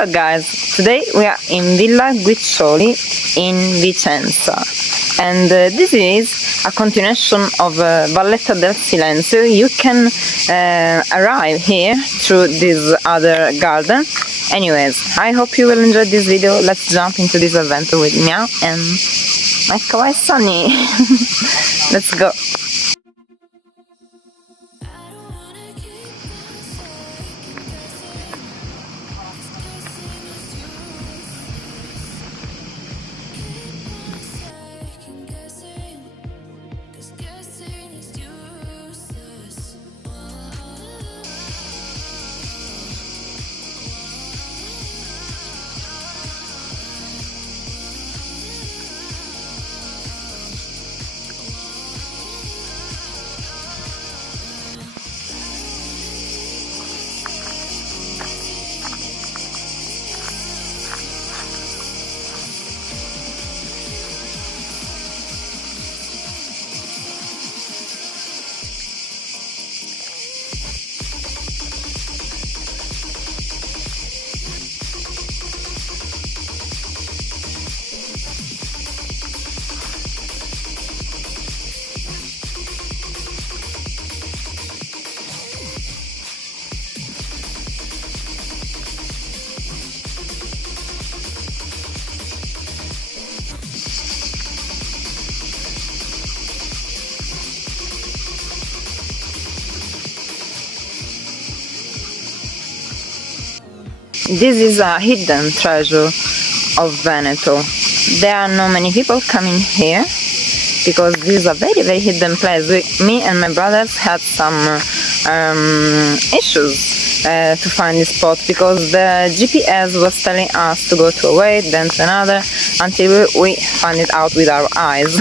Hello guys, today we are in Villa Guiccioli in Vicenza, and this is a continuation of Valletta del Silenzio. You can arrive here through this other garden. Anyways, I hope you will enjoy this video. Let's jump into this adventure with Meow and my kawaii Sunny. Let's go! This is a hidden treasure of Veneto. There are not many people coming here because this is a very hidden place. Me and my brothers had some issues to find this spot because the GPS was telling us to go to a way, then to another, until we found it out with our eyes.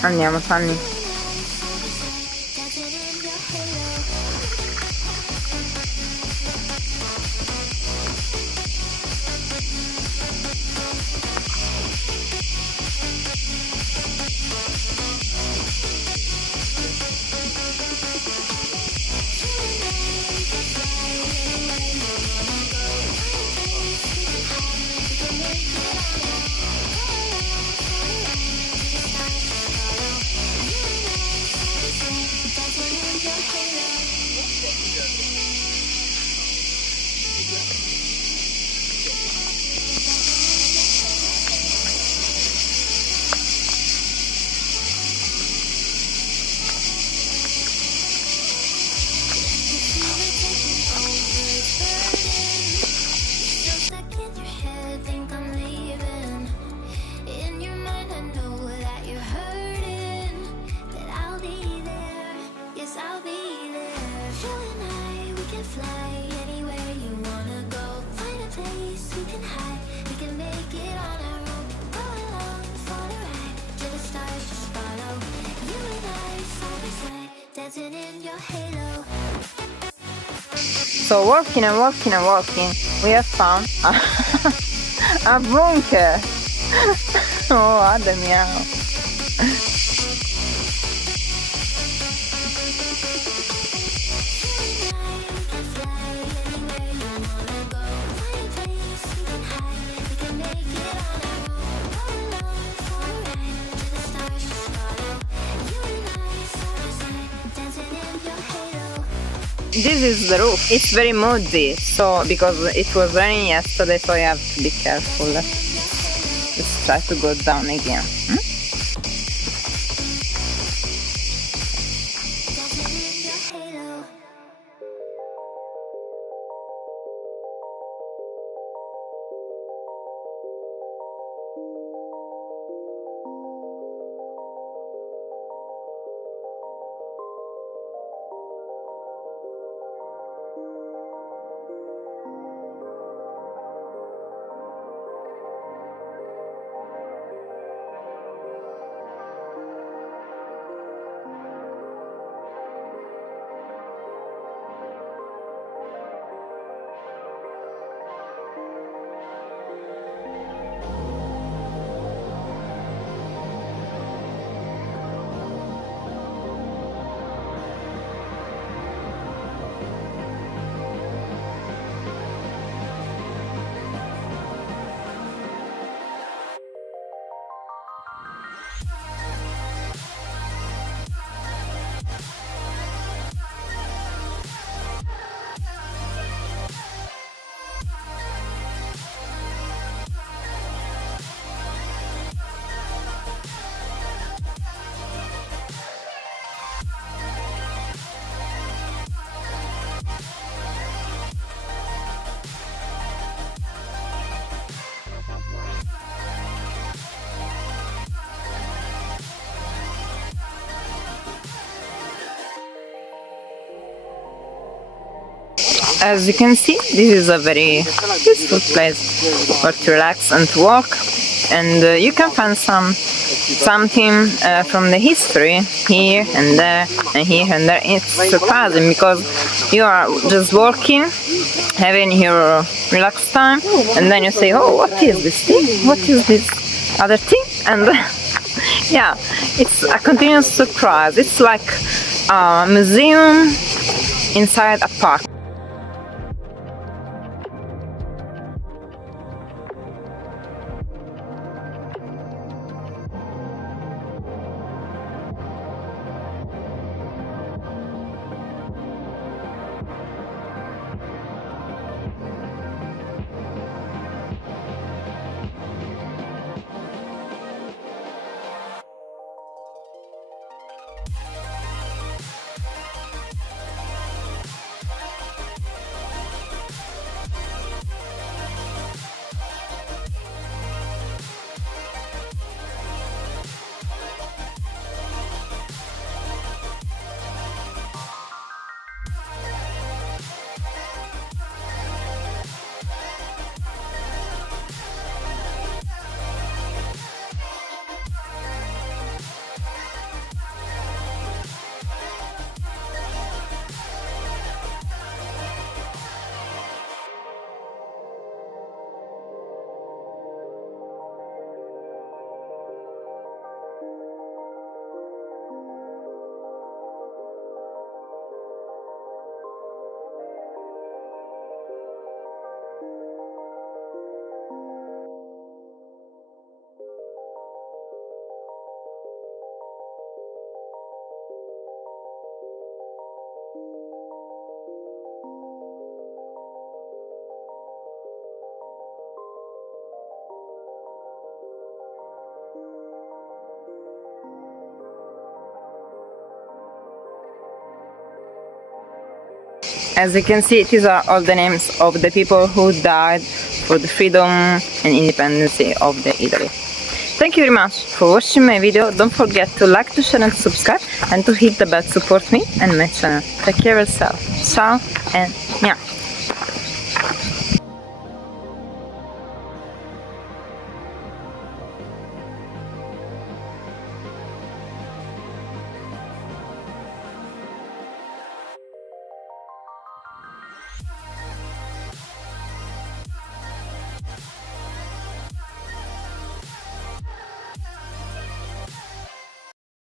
Andiamo, Fanny. So walking and walking and walking, we have found a bunker. Oh, Adel mio. This is the roof. It's very muddy, so because it was raining yesterday, so you have to be careful. Let's try to go down again. As you can see, this is a very peaceful place for to relax and to walk, and you can find something from the history here and there and here and there. It's surprising because you are just walking, having your relaxed time, and then you say, oh, what is this thing? What is this other thing? And yeah, it's a continuous surprise. It's like a museum inside a park. As you can see, these are all the names of the people who died for the freedom and independence of the Italy. Thank you very much for watching my video. Don't forget to like, to share and to subscribe, and to hit the bell to support me and my channel. Take care of yourself. Ciao and meow.